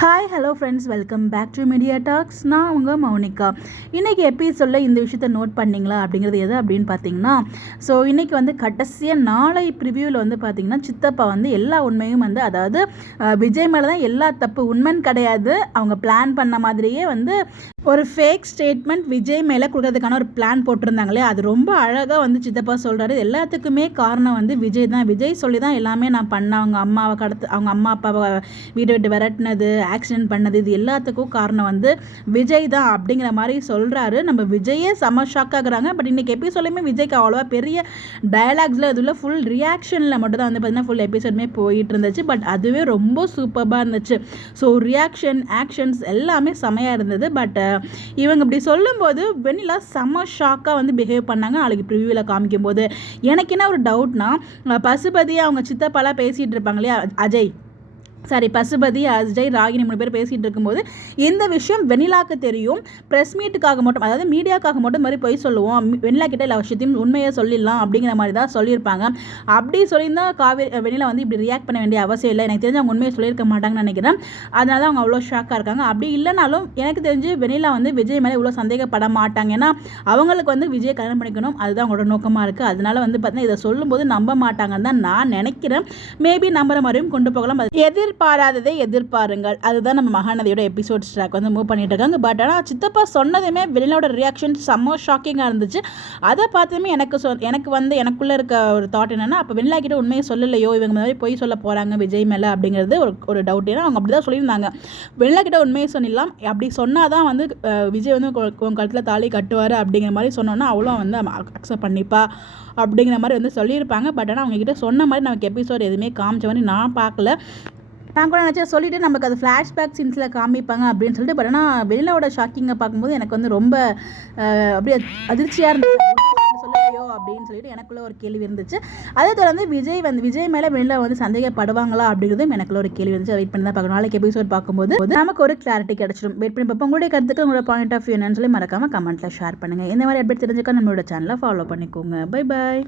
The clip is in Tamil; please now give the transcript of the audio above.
Hi hello friends, welcome back to Media Talks. நான் உங்கள் மௌனிகா. இன்றைக்கி எபிசோடில் இந்த விஷயத்தை நோட் பண்ணிங்களா அப்படிங்கிறது எது அப்படின்னு பார்த்தீங்கன்னா, ஸோ இன்றைக்கி வந்து கடைசியாக நாளை ப்ரிவியூவில் வந்து பார்த்திங்கன்னா சித்தப்பா வந்து எல்லா உண்மையும் வந்து, அதாவது விஜய் மேலே தான் எல்லா தப்பு, உண்மைன்னு கிடையாது, அவங்க பிளான் பண்ண மாதிரியே வந்து ஒரு ஃபேக் ஸ்டேட்மெண்ட் விஜய் மேலே கொடுக்கறதுக்கான ஒரு பிளான் போட்டிருந்தாங்களே, அது ரொம்ப அழகாக வந்து சித்தப்பா சொல்கிறாரு. எல்லாத்துக்குமே காரணம் வந்து விஜய் தான். விஜய் சொல்லி தான் எல்லாமே நான் பண்ணேன். அவங்க அம்மா அப்பாவை வீட்டை விட்டு விரட்டினது, ஆக்சிடென்ட் பண்ணது, இது எல்லாத்துக்கும் காரணம் வந்து விஜய் தான் அப்படிங்கிற மாதிரி சொல்கிறாரு. நம்ம விஜயே செம ஷாக் ஆகுறாங்க. பட் இன்றைக்கி எபிசோட்லையுமே விஜய்க்கு அவ்வளோவா பெரிய டயலாக்ஸில் இதுல ஃபுல் ரியாக்ஷனில் மட்டும் தான் வந்து பார்த்திங்கன்னா ஃபுல் எபிசோடுமே போயிட்டு இருந்துச்சு. பட் அதுவே ரொம்ப சூப்பராக இருந்துச்சு. ஸோ ரியாக்ஷன், ஆக்ஷன்ஸ் எல்லாமே செமையாக இருந்தது. பட் இவங்க இப்படி சொல்லும்போது வெண்ணிலா செம ஷாக்காக வந்து பிஹேவ் பண்ணாங்க. நாளைக்கு ப்ரிவியூவில் காமிக்கும் போது எனக்கு என்ன ஒரு டவுட்னா, பசுபதி அவங்க சித்தப்பாலாம் பேசிகிட்டு இருப்பாங்க இல்லையா, பசுபதி, அஜய், ராகினி 3 பேர் பேசிகிட்டு இருக்கும்போது இந்த விஷயம் வெண்ணிலாவுக்கு தெரியும். ப்ரெஸ் மீட்டுக்காக மட்டும், அதாவது மீடியாவுக்காக மட்டும் மாதிரி போய் சொல்லுவோம், வெண்ணிலா கிட்ட எல்லா விஷயத்தையும் உண்மையை சொல்லிடலாம் அப்படிங்கிற மாதிரி தான் சொல்லியிருப்பாங்க. அப்படி சொல்லியிருந்தால் வெண்ணிலா வந்து இப்படி ரியாக்ட் பண்ண வேண்டிய அவசியம் இல்லை. எனக்கு தெரிஞ்சு அவங்க உண்மையை சொல்லியிருக்க மாட்டாங்கன்னு நினைக்கிறேன். அதனால தான் அவங்க அவ்வளோ ஷாக்காக இருக்காங்க. அப்படி இல்லைனாலும் எனக்கு தெரிஞ்சு வெண்ணிலா வந்து விஜய் மேலே இவ்வளோ சந்தேகப்பட மாட்டாங்க. ஏன்னா அவங்களுக்கு வந்து விஜயை கல்யாணம் பண்ணிக்கணும், அதுதான் அவங்களோட நோக்கமாக இருக்குது. அதனால வந்து பார்த்தீங்கன்னா இதை சொல்லும்போது நம்ப மாட்டாங்கன்னு தான் நான் நினைக்கிறேன். மேபி நம்புற மாதிரியும் கொண்டு போகலாம். எதிர்பாராததை எதிர்பாருங்கள், அதுதான் நம்ம மகாநதியோட எபிசோட்ஸ் ட்ராக் வந்து மூவ் பண்ணிட்டு இருக்காங்க. பட் ஆனால் சித்தப்பா சொன்னதுமே வெண்ணிலாவோட ரியாக்ஷன் செம்ம ஷாக்கிங்காக இருந்துச்சு. அதை பார்த்ததுமே எனக்கு வந்து எனக்குள்ளே இருக்க ஒரு தாட் என்னென்னா, அப்போ வெண்ணிலா கிட்ட உண்மையை சொல்லலையோ, இவங்க மாதிரி பொய் சொல்ல போகிறாங்க விஜய் மேலே அப்படிங்கிறது ஒரு டவுட். ஏன்னா அவங்க அப்படி தான் சொல்லியிருந்தாங்க, வெண்ணிலா கிட்ட உண்மையை சொன்னிடலாம், அப்படி சொன்னால் தான் வந்து விஜய் வந்து உங்கள் கழுத்தில் தாலி கட்டுவார் அப்படிங்கிற மாதிரி சொன்னோன்னா அவ்வளோ வந்து அக்செப்ட் பண்ணிப்பா அப்படிங்கிற மாதிரி வந்து சொல்லியிருப்பாங்க. பட் ஆனால் அவங்ககிட்ட சொன்ன மாதிரி நமக்கு எபிசோட் எதுவுமே காமிச்ச மாதிரி நான் பார்க்கல. நான் கூட நினச்சா சொல்லிவிட்டு நமக்கு அது ஃப்ளாஷ்பேக் சீன்ஸில் காமிப்பாங்க அப்படின்னு சொல்லிட்டு. பட் ஆனால் வெண்ணிலாவோட ஷாக்கிங்கை பார்க்கும்போது எனக்கு வந்து ரொம்ப அப்படியே அதிர்ச்சியாக இருந்துச்சு. சொல்லலையோ அப்படின்னு சொல்லிட்டு எனக்குள்ள ஒரு கேள்வி இருந்துச்சு. அதே தொடர்ந்து விஜய் மேலே வெண்ணிலா வந்து சந்தேகப்படுவாங்களா அப்படிங்கிறதும் எனக்குள்ள ஒரு கேள்வி இருந்துச்சு. வெயிட் பண்ணி தான் பார்க்கணும். நாளைக்கு எபிசோட் பார்க்கும்போது நமக்கு ஒரு கிளாரிட்டி கிடைச்சிடும். வெயிட் பண்ணி பார்ப்போம். உங்களுடைய கருத்துக்கு உங்களோட பாயிண்ட் ஆஃப் வியூ என்னன்னு சொல்லி மறக்காமல் கமெண்ட்டில் ஷேர் பண்ணுங்கள். இந்த மாதிரி அப்டேட் தெரிஞ்சுக்க நம்மளோட சேனலை ஃபாலோ பண்ணிக்கோங்க. Bye bye.